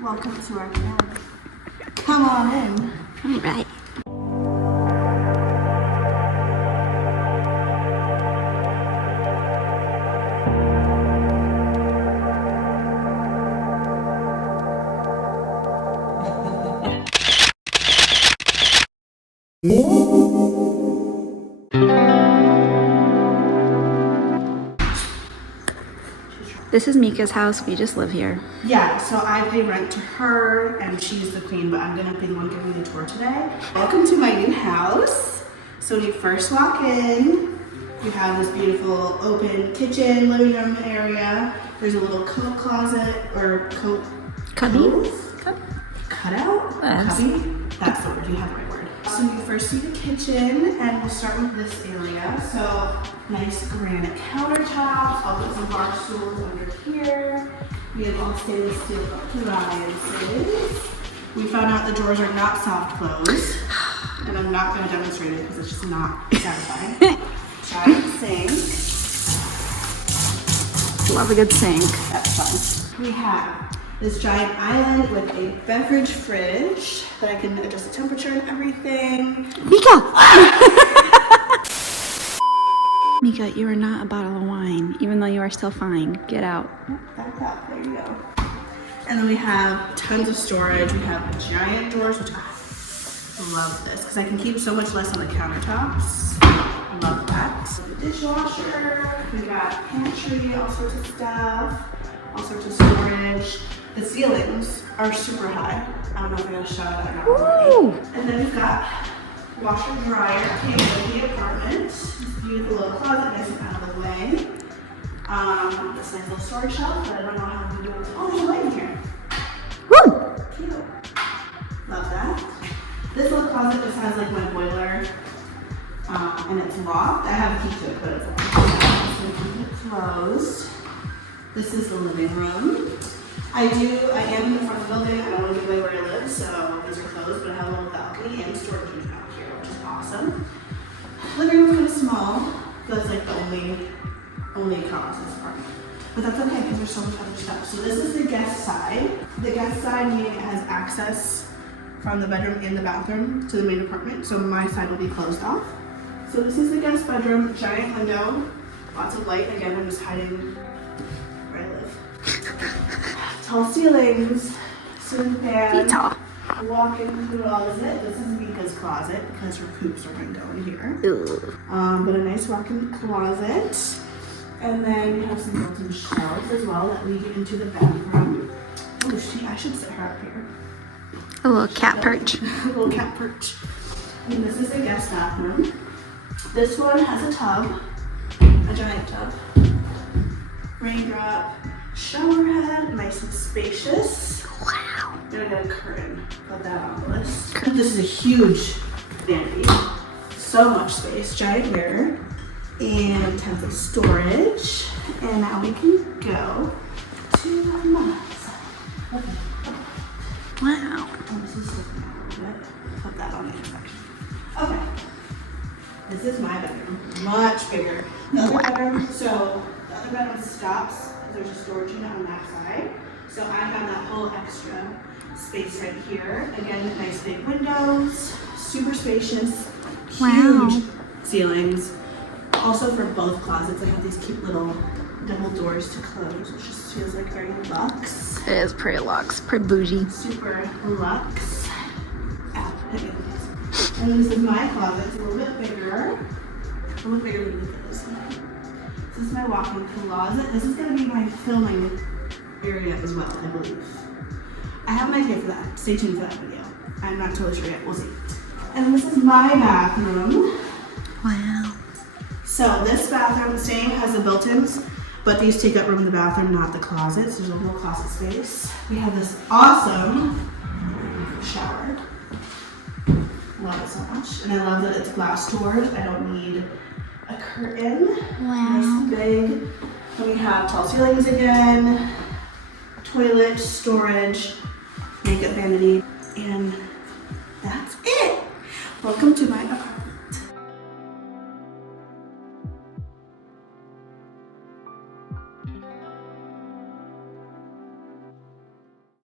Welcome to our cabin. Come on in. All right. This is Mika's house. We just live here. Yeah, so I pay rent to her and she's the queen, but I'm gonna be the one giving you the tour today. Welcome to my new house. So when you first walk in, you have this beautiful open kitchen, living room area. There's a little coat closet or coat Cubby? Cutout? Yes. Cubby? That's the word, you have the right word. So you first see the kitchen, and we'll start with this area. So nice granite countertops. I'll put some bar stools under here. We have all stainless steel appliances. We found out the drawers are not soft close, and I'm not going to demonstrate it because it's just not satisfying. Giant sink. Love a good sink. That's fun. We have this giant island with a beverage fridge that I can adjust the temperature and everything. Mika! Mika, you are not a bottle of wine, even though you are still fine. Get out. Back up, there you go. And then we have tons of storage. We have giant drawers, which I love this because I can keep so much less on the countertops. I love that. The dishwasher, we got pantry, all sorts of stuff, all sorts of storage. The ceilings are super high. I don't know if I'm gonna show it or not. Woo! And then we've got washer dryer came with the apartment. This beautiful little closet, nice and out of the way. This nice little storage shelf, but I don't know how to do it. Oh, there's a light in here. Woo! Cute. Love that. This little closet just has like my boiler, and it's locked. I have a key to it, but it's locked. So we keep it closed. This is the living room. I am in the front of the building. I don't want to give away where I live, so these are closed, but I have a little balcony and storage unit out here, which is awesome. Living room's kind of small. That's like the only con to this apartment. But that's okay because there's so much other stuff. So this is the guest side. The guest side meaning it has access from the bedroom and the bathroom to the main apartment. So my side will be closed off. So this is the guest bedroom, giant window, lots of light. Again, I'm just hiding where I live. Tall ceilings, ceiling fan, Tall. walk-in closet. This is Mika's closet because her poops are going to go in here. Ooh. But a nice walk-in closet. And then we have some built-in shelves as well that lead you into the bedroom. Oh, I should sit her up here. A little cat perch. A little cat perch. And this is the guest bathroom. This one has a tub, a giant tub, raindrop, shower head, nice and spacious. Wow. Gonna get a curtain, put that on the list. This is a huge vanity, so much space, giant mirror, and tons of storage. And now we can go to my side. Okay. Wow. Oh, this is looking a little bit. Put that on the intersection. Okay. This is my bedroom, much bigger. The other bedroom, so the other bedroom stops because there's a storage unit on that side. So I have that whole extra space right here. Again, nice big windows, super spacious, huge ceilings. Also for both closets, I have these cute little double doors to close, which just feels like very luxe. It is pretty luxe, pretty bougie. Super luxe. And this is my closet. It's a little bit bigger. A little bigger than this. This is my walk-in closet. This is going to be my filming area as well, I believe. I have an idea for that. Stay tuned for that video. I'm not totally sure yet. We'll see. And this is my bathroom. Wow. So this bathroom, the same, has the built-ins, but these take up room in the bathroom, not the closets. There's a little closet space. We have this awesome shower. Love it so much. And I love that it's glass doors. I don't need a curtain. Wow. Nice and big. And we have tall ceilings again, toilet, storage, makeup vanity, and that's it. Welcome to my apartment.